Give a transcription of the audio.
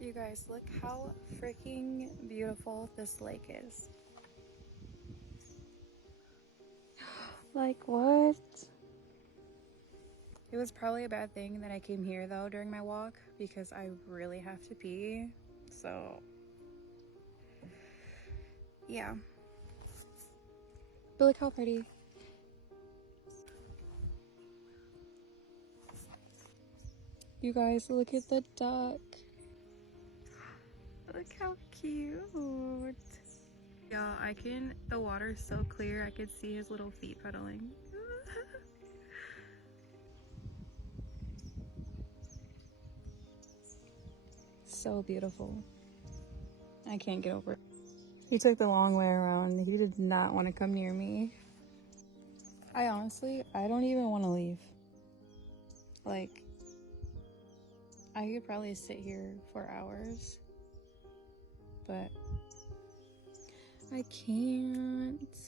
You guys, look how freaking beautiful this lake is. Like, what? It was probably a bad thing that I came here though during my walk because I really have to pee. So, yeah. But look how pretty. You guys, look at the duck. Look how cute. Yeah, the water's so clear, I could see his little feet pedaling. So beautiful. I can't get over it. He took the long way around. He did not want to come near me. I don't even want to leave. Like, I could probably sit here for hours, but I can't.